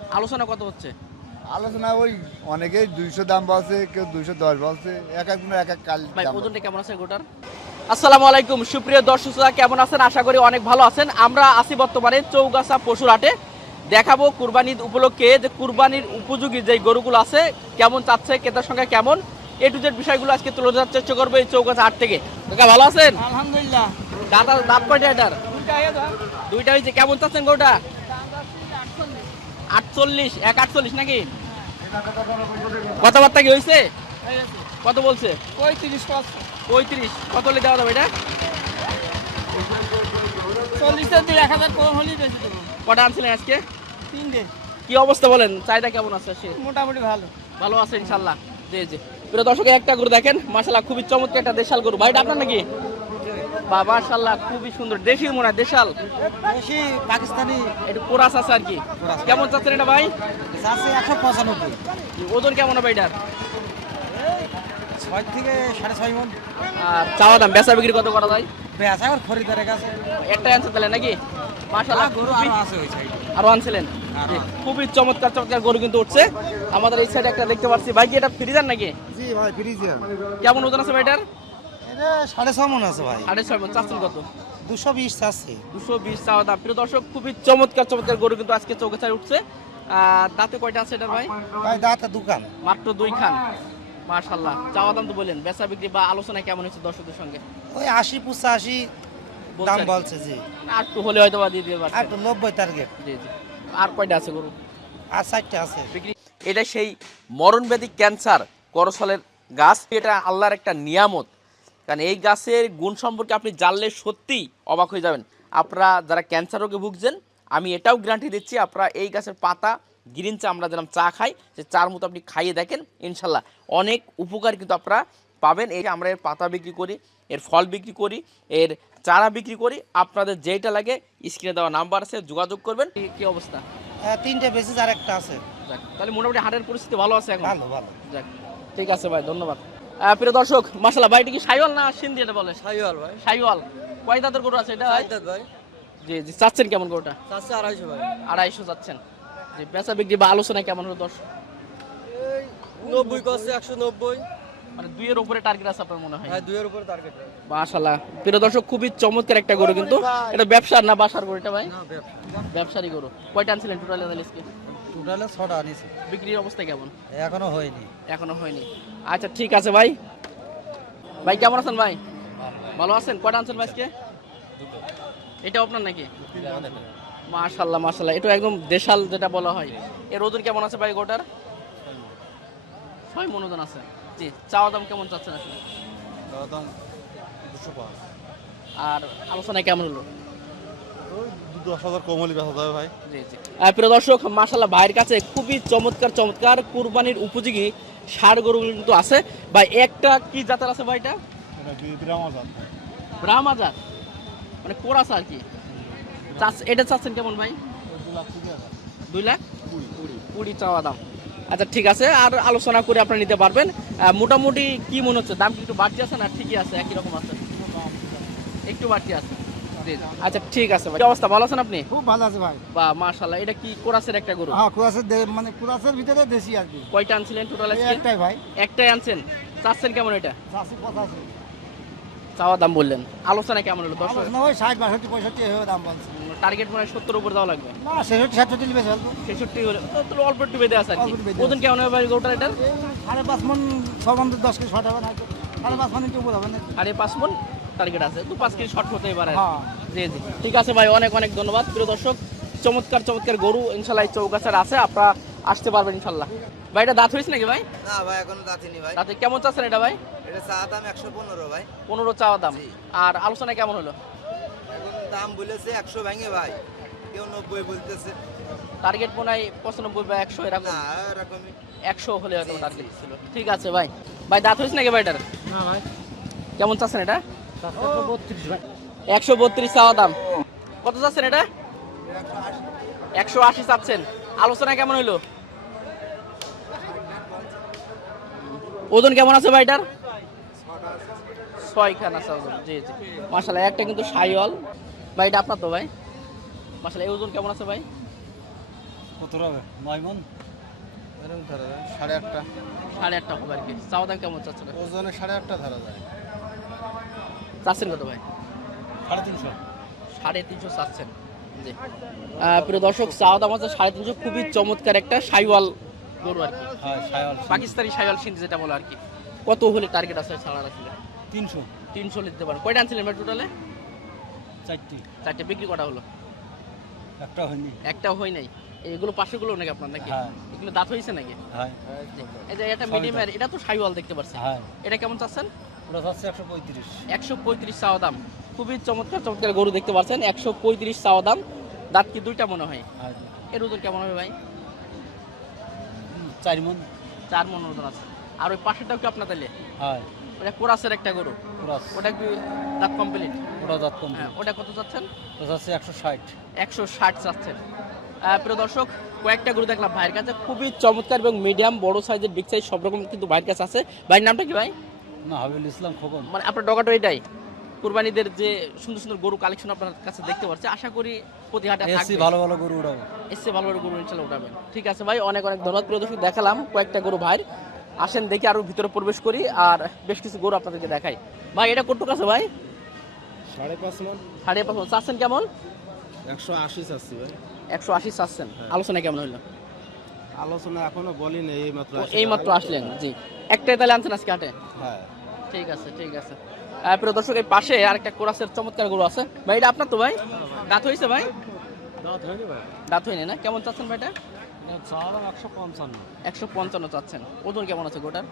আলোচনা কত হচ্ছে? আলোচনা ওই অনেকেই 200 দাম বলছে, কেউ 210 বলছে, এক একজন এক এক কাল ভাই দাম বলছে। ওজনটা কেমন আছে গোটার? আসসালামু আলাইকুম সুপ্রিয় দর্শক শ্রোতা, কেমন আছেন? আশা করি অনেক ভালো আছেন। আমরা আছি বর্তমানে চৌগাছা পশুর হাটে। দেখাবো কুরবানির উপলক্ষে যে কুরবানির উপযোগী যে গরুগুলো আছে কেমন চাচ্ছে, ক্রেতার সংখ্যা কেমন, এ টু জেড বিষয়গুলো আজকে তুলে ধরার চেষ্টা করবো এই চৌগাছা হাট থেকে। কাকা ভালো আছেন? আলহামদুলিল্লাহ। দাঁত কয়টা এটার? দুইটা হয়েছে। কেমন চাচ্ছেন গরুটা? 48, 148 নাকি? কথাবার্তা কি হয়েছে? কত বলছে? 35। কত হলে দেওয়া যাবে এটা? 40 1000 কম হলেই বেশি দেবো। কটা আনছিলেন আজকে? 3 কি অবস্থা বলেন, চাহিদা কেমন আছে? সে মোটামুটি ভালো। ভালো আছে ইনশাল্লাহ। জি জি। প্রিয় দর্শকের একটা গরু দেখেন, মাশাআল্লাহ খুবই চমৎকার একটা দেশাল গরু। ভাই এটা আপনার নাকি? বা মাশাআল্লাহ খুবই সুন্দর। দেশি মনে হয়, দেশাল বেশি পাকিস্তানি একটু কোরাস আছে আর কি। কেমন চাচ্ছেন এটা ভাই? আছে 195। ওজন কেমন হবে এটার? 6 থেকে 6.5 মণ। আর চাওয়া দাম বেচা বিক্রি কত করা যায়? বেচা আর খরিদারের কাছে একটাই আনছেন তাহলে নাকি? মাশাআল্লাহ গরু খুবই আরো আছে ওই সাইডে। আরো আনছিলেন? জি, খুবই চমৎকার চমৎকার গরু কিন্তু উঠছে। আমাদের এই সাইডে একটা দেখতে পাচ্ছি। ভাই কি এটা ফ্রিজার নাকি? জি ভাই ফ্রিজিয়ান। কেমন ওজন আছে ভাই এটার? এটা 6.5 মণ আছে ভাই। 6.5 মণ। চাচ্ছেন কত? 220 আছে। 220 চাওয়া দাম। প্রিয় দর্শক খুবই চমৎকার চমৎকার গরু কিন্তু আজকে চৌগাছায় উঠছে। দাঁতে কয়টা আছে এটা ভাই? ভাই দাঁতে দোকান। মাত্র 2 খান। মাশাআল্লাহ। চাওয়া দাম তো বলেন, বেচা বিক্রি বা আলোচনা কেমন হয়েছে দর্শকদের সঙ্গে? ওই 80 85 দাম বলছে জি। আর একটু হলে হয়তো বা দিয়ে দিতে আর পারছেন। তো 90 টার্গেট। জি জি। আর কয়টা আছে গরু আর 60টা আছে। বিক্রি? এটা সেই মরণব্যাধি ক্যান্সার করসলের গাছ। এটা আল্লাহর একটা নিয়ামত, কারণ এই গাছের গুণ সম্পর্কে আপনি জানলে সত্যিই অবাক হয়ে যাবেন। আপনারা যারা ক্যান্সার রোগে ভুগছেন, আমি এটাও গ্যারান্টি দিচ্ছি, আপনারা এই গাছের পাতা গ্রিন চা আমরা যেরকম চা খাই, সে চার মতো আপনি খাইয়ে দেখেন, ইনশাল্লাহ অনেক উপকার কিন্তু আপনারা পাবেন। এই যে আমরা এর পাতা বিক্রি করি, এর ফল বিক্রি করি, এর চারা বিক্রি করি। আপনাদের যেটা লাগে স্ক্রিনে দেওয়া নাম্বার আছে, যোগাযোগ করবেন। কি অবস্থা? 3টে বেশি আর একটা আছে। যাক, তাহলে মোটামুটি হাটের পরিস্থিতি ভালো আছে এখন? ভালো ভালো। যাক, ঠিক আছে ভাই, ধন্যবাদ। প্রিয় দর্শক, মাশাআল্লাহ ভাই, এটা কি শাইওয়াল না সিন্ধি এটা বলে? সাইওয়াল ভাই। শাইওয়াল। কয় দাঁতের গরু আছে এটা ভাই? ভাই। জি জি। চাচ্ছেন কেমন গরুটা? চাচ্ছে 250 ভাই। 250 চাচ্ছেন। জি, বেচা বিক্রি বা আলোচনা কেমন হলো দর্শক? 90 করছে 190। মানে 2 এর উপরে টার্গেট আছে আপনার মনে হয়? হ্যাঁ 2 এর উপরে টার্গেট। মাশাআল্লাহ। প্রিয় দর্শক খুবই চমৎকার একটা গরু কিন্তু। এটা ব্যবসার না বাসার গরু এটা ভাই? না ব্যবসারই গরু। কয়টা আনছিলেন টোটাল আজকে? টোটালে 6টা আনিছি। বিক্রির অবস্থা কেমন? এখনো হয়নি। এখনো হয়নি। আচ্ছা ঠিক আছে ভাই। ভাই কেমন আছেন ভাই? ভালো আছেন? কয়টা আনছেন ভাই আজকে? এটা আপনার নাকি? মাশাআল্লাহ মাশাআল্লাহ। এটা একদম দেশাল যেটা বলা হয়। এর ওজন কেমন আছে ভাই গোটার? 6 মণ ওজন আছে। জি। চাওয়া দাম কেমন চাচ্ছেন আসলে? দাম 205। আর আলোচনা কেমন হলো? 10,000 কম হলে বেচা যাবে ভাই। জি জি। প্রিয় দর্শক, মাশাআল্লাহ ভাইয়ের কাছে খুবই চমৎকার চমৎকার কুরবানির উপযোগী ষাঁড় গরুগুলো কিন্তু আছে। ভাই একটা কি জাতের আছে ভাই এটা? এটা বিরামা জাত। ব্রাহ্মা জাত, মানে কোরাস আর কি। এটা চাচ্ছেন কেমন ভাই? 2 লাখ টাকা। 2 লাখ 20 চাওয়া দাম। আচ্ছা ঠিক আছে, আর আলোচনা করে আপনারা নিতে পারবেন। মোটামুটি কি মনে হচ্ছে, দাম কি একটু বাড়তি আছে না ঠিকই আছে, একই রকম আছে? একটু বাড়তি আছে। জি জি। আচ্ছা ঠিক আছে ভাই। কি অবস্থা, ভালো আছেন আপনি? খুব ভালো আছে ভাই। বা মাশাআল্লাহ। এটা কি কোরাসের একটা গরু? হ্যাঁ কুরাসের মানে কুরাসের ভিতরে দেশি আর কি। কয়টা আনছিলেন টোটাল আজকে? একটাই ভাই। একটাই আনছেন। চাচ্ছেন কেমন এটা? 85 চাওয়া দাম বললেন, আলোচনা কেমন হলো দর্শক? না ওই 60 62 65 এভাবে দাম বলছে। টার্গেট মনে হয় 70 উপর দেওয়া লাগবে। না 66 67 দিলে বেশি অল্প। 66 হলে তো অল্প একটু বেঁধে আছে আর কি। অল্প একটু বেঁধে ওজন কেমন হবে ভাই গরুটার এটার? 5.5 মণ সর্বন্ত 10 কেজি শর্ট হবে না। 5.5 মণ একটু উপর হবে না। 5.5 মণ টার্গেট আছে, 2-5 কেজি শর্ট হতেই পারে। হ্যাঁ। জি জি। ঠিক আছে ভাই, অনেক অনেক ধন্যবাদ। প্রিয় দর্শক, চমৎকার চমৎকার গরু ইনশাআল্লাহ এই চৌগাছার আছে, আপনারা আসতে পারবেন ইনশাআল্লাহ। ভাই এটা দাঁত হয়েছে নাকি ভাই? না ভাই এখনো দাঁতিনি ভাই। দাঁতে কেমন চাচ্ছেন এটা ভাই? এটা চা দাম 115 ভাই। 15 চাওয়া দাম। জি। আর আলোচনা কেমন হলো? এখন দাম বলেছে 100 ভেঙে ভাই, কেউ 90 বলতেছে। টার্গেট মনে হয় 95 বা 100 এরকম। না এরকমই। 100 হলে হয়তো জি, টার্গেট জি। ছিল। ঠিক আছে ভাই। ভাই দাঁত হয়েছে নাকি ভাই এটার? না ভাই। কেমন চাচ্ছেন এটা? 132 ভাই। 132 চাওয়া দাম। কত চাচ্ছেন এটা? 180 চাচ্ছেন। আলোচনা কেমন হইলো? ওজন কেমন আছে ভাই এটার? 6 খান আছে ওজন। জি জি। মাশাআল্লাহ, একটা কিন্তু শাইওয়াল। ভাই এটা আপনার তো ভাই? মাশাআল্লাহ, এই ওজন কেমন আছে ভাই? কত হবে 9 মন এরকম ধরা যায় 8.5টা 8.5 হবে আর কি। চাওয়া দাম কেমন চাচ্ছেন? ওজনে 8.5টা ধরা যায়। চাচ্ছেন কত ভাই? 350 350 চাচ্ছেন। জি প্রিয় দর্শক, চাওয়া দাম আছে 350। খুবই চমৎকার একটা সাইওয়াল গরু আর কি, হ্যাঁ শায়াল পাকিস্তানি সাইওয়াল সিন্ধি যেটা বলে আর কি। কত হলে টার্গেট আছে ছাড়া রাখলে? 300 300 নিতে পারেন। কয়টা আনছিলেন ভাই টোটালে? 4টি 4টে। বিক্রি কটা হলো? একটা হয়নি একটাও হয় নাই। এগুলো পাশেগুলো নাকি আপনার নাকি? হ্যাঁ। এগুলো দাঁত হয়েছে নাকি? হ্যাঁ এই যে এটা সবই মিডিয়ামের, এটা তো সাইওয়াল দেখতে পাচ্ছি। হ্যাঁ এটা কেমন চাচ্ছেন? ওটা হচ্ছে 135 135 চাওয়া দাম। খুবই চমৎকার চমৎকার গরু দেখতে পাচ্ছেন। 135 চাওয়া দাম। দাঁত কি দুইটা মনে হয়? হ্যাঁ এর ওজন কেমন হবে ভাই? 4 মন 4 মন ওজন আছে। আর ওই পাশেরটাও কি আপনার তাইলে? হ্যাঁ ওটা কোরাসের একটা গরু, ক্রস ওটা কি দাঁত কমপ্লিট? ওটা দাঁত কম হ্যাঁ, ওটা কত চাচ্ছেন? ওটা হচ্ছে 160 160 চাচ্ছেন। প্রিয় দর্শক, কয়েকটা গরু দেখলাম ভাইয়ের কাছে, খুবই চমৎকার এবং মিডিয়াম বড় সাইজের বিগ সাইজ সব রকম কিন্তু ভাইয়ের কাছে আছে। ভাইয়ের নামটা কি ভাই? না হাবিবুল ইসলাম খোকন। মানে আপনার ডগাটো এটাই? কুরবানিদের যে সুন্দর সুন্দর গরু কালেকশন আপনার কাছে দেখতে পাচ্ছি, আশা করি প্রতি হাটে এসি থাকবে। ভালো ভালো গরু উড়াবো। এসে ভালো ভালো গরু ইনশাল্লাহ উঠাবেন। ঠিক আছে ভাই, অনেক অনেক ধন্যবাদ। প্রিয় দর্শক, দেখালাম কয়েকটা গরু ভাইয়ের। আসেন দেখি আরো ভিতরে প্রবেশ করি আর বেশ কিছু গরু আপনাদেরকে দেখাই। ভাই এটা কতটুকু আছে ভাই? 5.5 মন 5.5 মণ। চাচ্ছেন কেমন? 180 চাচ্ছি ভাই। 180 চাচ্ছেন। আলোচনা কেমন হইলো? আলোচনা এখনো বলিনি, এই মাত্র এই মাত্র আসলেন। জি, একটাই তাহলে আনছেন আজকে হাটে? হ্যাঁ ঠিক আছে ঠিক আছে। প্রিয় দর্শক, এই পাশে আরেকটা কোরাসের চমৎকার গরু আছে। ভাই এটা আপনার তো ভাই? দাঁত হয়েছে ভাই? দাঁত হয়নি ভাই। দাঁত হয়নি না? কেমন চাচ্ছেন ভাই এটা? চাওয়া দাম 155 155 চাচ্ছেন। ওজন কেমন আছে গোটার?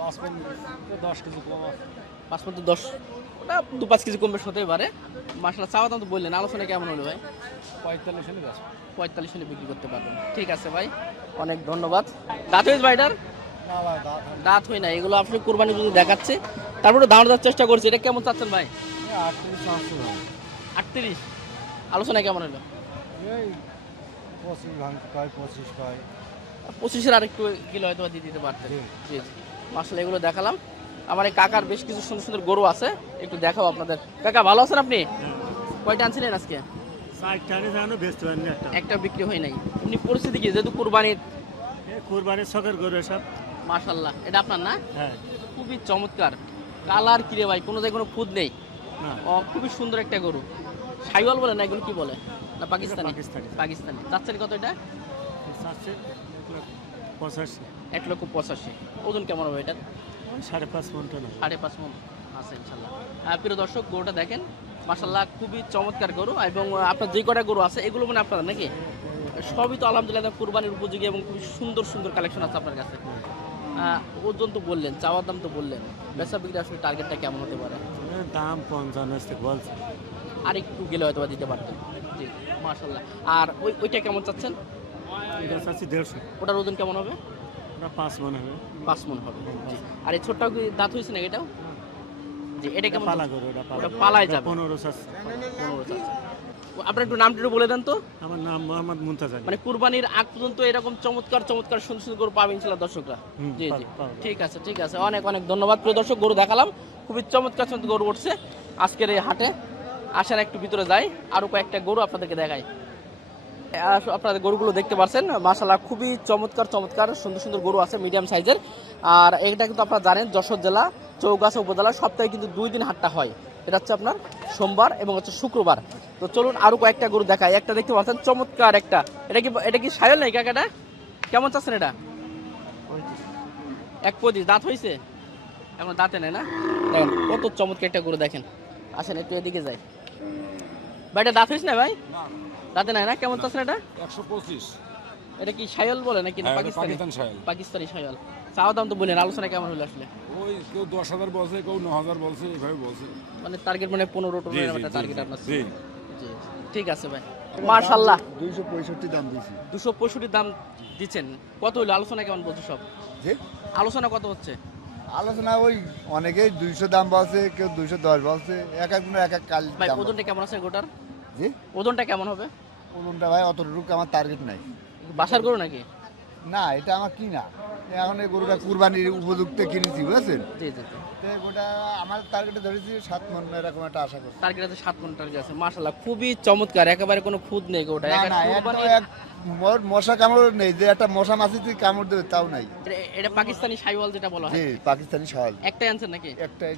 5 মন 10 কেজি কম আছে। 5 মধ্যে 10, ওটা 2-5 কেজি কম বেশ হতেই পারে। মাশাআল্লাহ, চাওয়া দাম তো বললেন, আলোচনা কেমন হলো ভাই? 45 হলে গেছে। 45 হলে বিক্রি করতে পারবেন। ঠিক আছে ভাই, অনেক ধন্যবাদ। দাঁত হয়েছে ভাই এটার? না ভাই দাঁত দাঁত হয় না। এগুলো আপনি কুরবানি যদি দেখাচ্ছে, তারপরে দাঁড় দেওয়ার চেষ্টা করছি। এটা কেমন চাচ্ছেন ভাই? 38 চাচ্ছি ভাই। 38। আলোচনা কেমন হলো? এই 25 ভাঙতে কয় 25 কয়। 25-এর আরেকটু কিলো হয়তো দিয়ে দিতে পারতেন। জি জি, মাশাআল্লাহ, এগুলো দেখালাম। আমার এই কাকার বেশ কিছু সুন্দর সুন্দর গরু আছে, একটু দেখাবো আপনাদের। কাকা ভালো আছেন আপনি? কয়টা আনছিলেন আজকে? 60 জানো বেচতে পারেন একটা। একটা বিক্রি হয় নাই। এমনি পরিস্থিতি কি, যেহেতু কুরবানির? এই কুরবানির শখের গরু সব। মাশাআল্লাহ, এটা আপনার না? হ্যাঁ খুবই চমৎকার কালার। কিরে ভাই, কোনো জায়গায় কোনো খুদ নেই। না খুবই সুন্দর একটা গরু। সাইওয়াল বলে না, এগুলো কি বলে? না পাকিস্তানি? পাকিস্তানি। পাকিস্তানি। যাচ্ছেন কত এটা? চাচ্ছে 85 1,85,000। ওজন কেমন হবে এটা? 5.5 মন না। 5.5 মণ আছে ইনশাল্লাহ। প্রিয় দর্শক, গরুটা দেখেন, মাশাআল্লাহ, খুবই চমৎকার গরু। এবং আপনার যে কটা গরু আছে এগুলো মানে আপনার নাকি? সবই তো আলহামদুলিল্লাহ কুরবানির উপযোগী এবং খুবই সুন্দর সুন্দর কালেকশন আছে আপনার কাছে। ওজন তো বললেন, চাওয়ার দাম তো বললেন, বেচা বিক্রি আসলে টার্গেটটা কেমন হতে পারে? দাম 55 থেকে বলছে। আর একটু গেলে হয়তো বা দিতে পারতেন। জি, মাশাআল্লাহ। আর ওইটা কেমন চাচ্ছেন? এটা চাচ্ছি 150। ওটার ওজন কেমন হবে? ওটা 5 মন হবে। 5 মণ হবে। জি। আর এই ছোটটাও কি দাঁত হয়েছে নাকি এটাও? জি, এটা কেমন? পালা গরু ওটা ওটা পালায় যাবে। 15 চাচ্ছে। 15 চাচ্ছে। আপনার একটু নামটা একটু বলে দেন তো। আমার নাম মোহাম্মদ মুনতাজ আলী। মানে কুরবানির আগ পর্যন্ত এরকম চমৎকার চমৎকার সুন্দর সুন্দর গরু পাবেন ইনশাআল্লাহ দর্শকরা। হুম, জি জি, পাবে। ঠিক আছে ঠিক আছে। অনেক অনেক ধন্যবাদ। প্রিয় দর্শক, গরু দেখালাম, খুবই চমৎকার চমৎকার গরু উঠছে আজকের এই হাটে। আসেন একটু ভিতরে যাই, আরো কয়েকটা গরু আপনাদেরকে দেখাই। আপনাদের গরুগুলো দেখতে পাচ্ছেন, মাশাআল্লাহ, খুবই চমৎকার চমৎকার সুন্দর সুন্দর গরু আছে মিডিয়াম সাইজের। আর এটা কিন্তু আপনারা জানেন, যশোর জেলা চৌগাছা উপজেলা সপ্তাহে কিন্তু 2 দিন হাটটা হয়। এটা হচ্ছে আপনার সোমবার এবং হচ্ছে শুক্রবার। তো চলুন আরো কয়েকটা গরু দেখাই। একটা দেখতে পাচ্ছেন চমৎকার একটা, এটা কি সায়ল নাই কাকাটা? কেমন চাচ্ছেন এটা? 1.25। দাঁত হয়েছে? এখন দাঁতে নেই না? দেখেন কত চমৎকার একটা গরু, দেখেন। আসেন একটু এদিকে যাই। ভাই এটা দাঁত হয়েছে না ভাই? দাঁতে নাই না? কেমন চাচ্ছেন এটা? 125। এটা কি সায়ল বলে নাকি না হ্যাঁ, এটা পাকিস্তানি? পাকিস্তানি শায়াল। পাকিস্তানি সায়ল। চাওয়া দাম তো বললেন, আলোচনা কেমন হলো আসলে? ওই কেউ 10,000 বলছে, কেউ 9,000 বলছে, এইভাবে বলছে। মানে টার্গেট মানে 15 জি, জি, একটা জি, টার্গেট জি, আপনার? জি। জি, ঠিক আছে ভাই, মাশাআল্লাহ। 265 দাম দিয়েছি। 265 দাম দিচ্ছেন। কত হলো? আলোচনা কেমন বলছে সব? যে আলোচনা কত হচ্ছে? আলোচনা ওই অনেকেই 200 দাম বলছে, কেউ 210 বলছে, এক একজনের এক এক কাল ভাই দাম। ওজনটা কেমন আছে গোটার? জি ওজনটা কেমন হবে? ওজনটা ভাই অতটুকু আমার টার্গেট নাই। বাসার গরু নাকি? না, এটা আমার কি না। এখন এই গরুটা কুরবানির উপযুক্ত কিনেছি বুঝেছেন, জি জি জি। তো গোটা আমার টার্গেটে ধরেছি 7 মণ এরকম একটা আশা করছি। টার্গেট আছে 7 মণ টার্গেট আছে, মাশাআল্লাহ খুবই চমৎকার, একেবারে কোনো খুদ নেই গোটা। না না একদম এক মশা কামড় নেই, যে একটা মশা মাছি তুই কামড় দেবে তাও নাই। এটা পাকিস্তানি শাইওয়াল যেটা বলা হয়, জি পাকিস্তানি শাল একটাই আনছেন নাকি? একটাই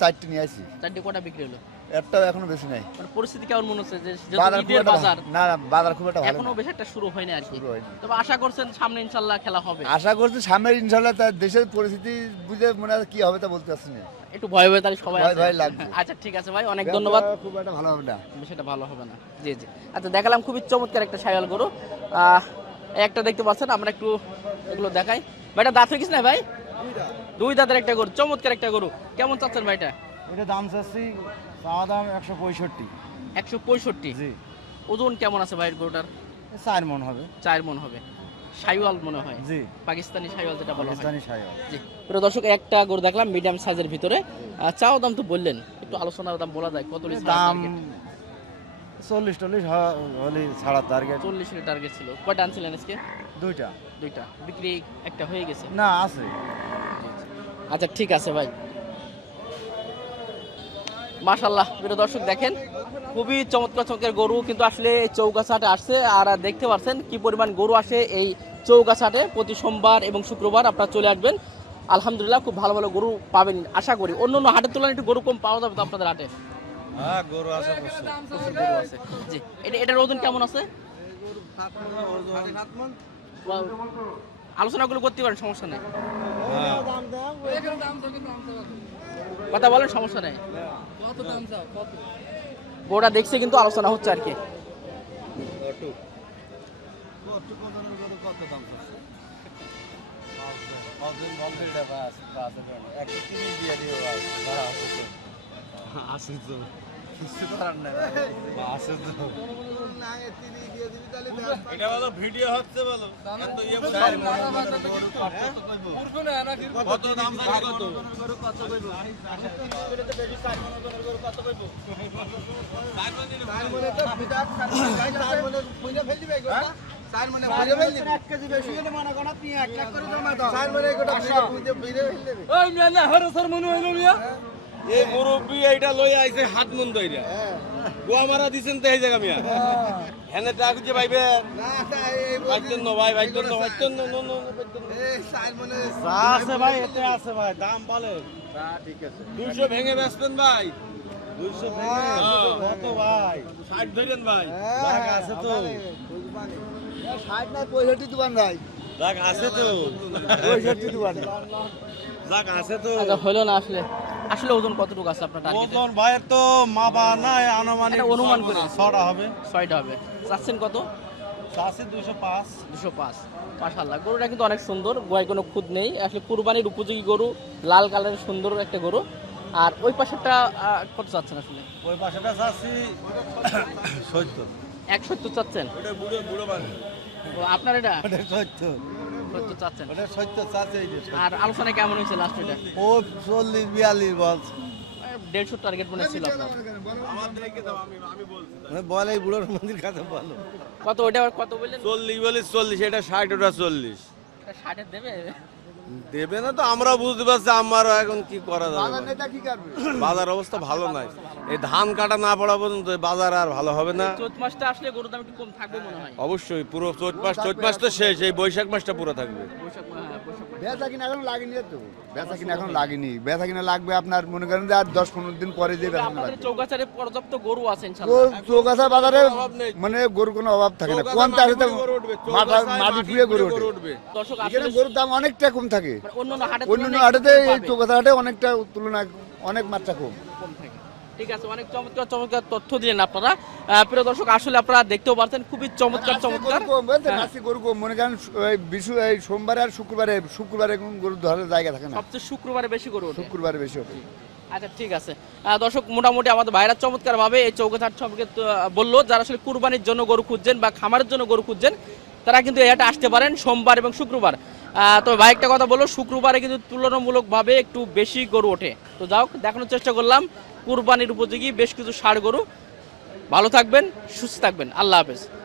চারটে নিয়ে আসি, চারটে কটা বিক্রি হলো? একটাও এখনো বেশি নাই। মানে পরিস্থিতি কেমন মনে হচ্ছে যে বাজার যেহেতু খুব ঈদের একটা বাজার, না না বাজার খুব একটা ভালো এখনো না। বেশ একটা শুরু হয়নি আর কি, শুরু হয়নি। তবে আশা করছেন সামনে ইনশাআল্লাহ খেলা হবে। আশা করছি সামনে ইনশাল্লাহ তার দেশের পরিস্থিতি বুঝে মনে হয় কি হবে তা বলতে পারছি না। একটু ভয় ভয় তাহলে সবাই ভয় আছে। ভয় লাগবে। আচ্ছা ঠিক আছে ভাই, অনেক ধন্যবাদ। ব্যবসা খুব একটা ভালো হবে না। সেটা ভালো হবে না, জি জি। আচ্ছা দেখালাম খুবই চমৎকার একটা শাইওয়াল গরু, একটা দেখতে পাচ্ছেন, আমরা একটু এগুলো দেখাই। ভাইটা দাঁত হয়ে গেছে না ভাই? দুই দাঁতের একটা গরু, চমৎকার একটা গরু। কেমন চাচ্ছেন ভাইটা? এটা দাম চাচ্ছি, চাওয়া দাম 165। 165। জি, ওজন কেমন আছে ভাইয়ের গরুটার? 4 মণ হবে। 4 মণ হবে। শাইওয়াল মনে হয়, জি, পাকিস্তানি শাইওয়াল যেটা বলা হয়। পাকিস্তানি শাইওয়াল। জি প্রিয় দর্শক, একটা গরু দেখলাম মিডিয়াম সাইজের ভিতরে। চাওয়া দাম তো বললেন, একটু আলোচনার দাম বলা যায় কত? দাম 40-40 হলে ছাড়ার টার্গেট। 40 এর টার্গেট ছিল। কয়টা আনছিলেন আজকে? দুইটা। দুইটা বিক্রি, একটা হয়ে গেছে। না আছে। আচ্ছা ঠিক আছে ভাই, মাশাআল্লাহ। প্রিয় দর্শক দেখেন খুবই চমৎকার চমৎকার গরু কিন্তু আসলে এই চৌগাছাটে আসছে, আর দেখতে পাচ্ছেন কি পরিমাণ গরু আসে এই চৌগাছাটে। প্রতি সোমবার এবং শুক্রবার আপনারা চলে আসবেন, আলহামদুলিল্লাহ খুব ভালো ভালো গরু পাবেন আশা করি। অন্য অন্য হাটের তুলনায় একটু গরু কম পাওয়া যাবে তো আপনাদের হাটে? হ্যাঁ, গরু আছে প্রচুর গরু আছে। জি, এটার ওজন কেমন আছে? আলোচনাগুলো করতে পারেন, সমস্যা নেই, কথা বলেন, সমস্যা নেই। গোটা দেখছে কিন্তু আলোচনা হচ্ছে আর কি। ভিডিও হচ্ছে বলো এই মুরব্বী এইটা লই আইছে হাত মন দইরা গোয়া মারা দিছেন তো এই জায়গা মিয়া হেনে টাক যে ভাইবে বাইতেন ন ভাই বাইতেন ন বাইতেন ন ন আছে ভাই, এতে আছে ভাই, দাম বলেন। ঠিক আছে 200 ভেঙে বেচবেন ভাই 200 কত ভাই? 60 ধরেন ভাই জায়গা আছে তো, 60 না 65 দোকান নাই, জায়গা আছে তো, 65 দোকান। জায়গা আছে তো। আচ্ছা হলো না, আসলে আসলে ওজন কতটুকু আছে আপনার টার্গেটে? ওজন ভাইয়ের তো মাপা নাই, আনুমানিক এটা অনুমান করে। 6টা হবে। 6টা হবে। চাচ্ছেন কত? আছে 205। 205। মাশাআল্লাহ, গরুটা কিন্তু অনেক সুন্দর, গোয়ায় কোনো খুদ নেই, আসলে কুরবানির উপযোগী গরু, লাল কালারের সুন্দর একটা গরু। আর ওই পাশেরটা কত চাচ্ছেন আসলে? ওই পাশেটা চাচ্ছি 70। 170 চাচ্ছেন? ওটা বুড়ো বুড়ো মানুষ ও, আপনার এটা ওটা 70, 70 চাচ্ছেন। ওটা 70 চাচ্ছে এই যে। আর আলোচনা কেমন হয়েছে লাস্ট এটা? ও 40-42 বলছে। 150 টার্গেট মনে ছিল আপনার। আমার দেখে দাও আমি বলছি বলে এই বুড়োর মন্দির কাছে বলো। কত ওটা কত বললেন? 40 বলে 40 এটা 60 ওটা 40 60 এর দেবে? দেবে না তো আমরা বুঝতে পারছি, আমারও এখন কি করা যাবে বাজার নেতা কি করবে? বাজার অবস্থা ভালো নাই, এই ধান কাটা না পড়া পর্যন্ত এই বাজার আর ভালো হবে না। চৈত মাসটা আসলে গরুর দাম একটু কম থাকবে মনে হয়। অবশ্যই পুরো চৈত মাস তো শেষ, এই বৈশাখ মাসটা পুরো থাকবে। বৈশাখ বৈশাখ মাস। বেচা কিনা এখন লাগেনি তো, বেচা কিনা এখন লাগেনি, বেচা কিনা লাগবে আপনার মনে করেন যে আর 10-15 দিন পরে যে বেচা কিনা আপনাদের লাগবে। চৌগাছারে পর্যাপ্ত গরু আছে ইনশাআল্লাহ। চৌগাছা বাজারে অভাব নেই। মানে গরুর কোনো অভাব থাকে না, চৌগাছা কোনটা আছে তো মাটি গরু উঠবে, মাটি চৌগাছায় ফুয়ে গরু গরু ওঠে। উঠবে। দর্শক এখানে আসলে গরুর দাম অনেকটা কম থাকে, অন্যান্য হাটে অন্যান্য হাটেতে এই চৌগাছা হাটে অনেকটা তুলনায় অনেক মাত্রা কম। কম থাকে। ঠিক আছে, অনেক চমৎকার চমৎকার তথ্য দিলেন আপনারা। প্রিয় দর্শক আসলে আপনারা দেখতেও পারছেন খুবই চমৎকার চমৎকার। গরু কম, বুঝলেন? হ্যাঁ। আজকে গরু কম, মনে করেন এই এই সোমবারে আর শুক্রবারে এখন গরু ধরার জায়গা থাকে না, সবচেয়ে শুক্রবারে বেশি গরু ওঠে। শুক্রবারে বেশি হবে। আচ্ছা ঠিক আছে, দর্শক মোটামুটি আমাদের ভাইরা চমৎকার ভাবে এই চৌগাছাট সম্পর্কে বললো। যারা আসলে কুরবানির জন্য গরু খুঁজছেন বা খামারের জন্য গরু খুঁজছেন তারা কিন্তু এই হাটে আসতে পারেন সোমবার এবং শুক্রবার। তবে ভাই একটা কথা বললো, শুক্রবারে কিন্তু তুলনামূলকভাবে একটু বেশি গরু ওঠে। তো যাও দেখানোর চেষ্টা করলাম কুরবানির উপযোগী বেশ কিছু ষাঁড় গরু। ভালো থাকবেন, সুস্থ থাকবেন, আল্লাহ হাফেজ।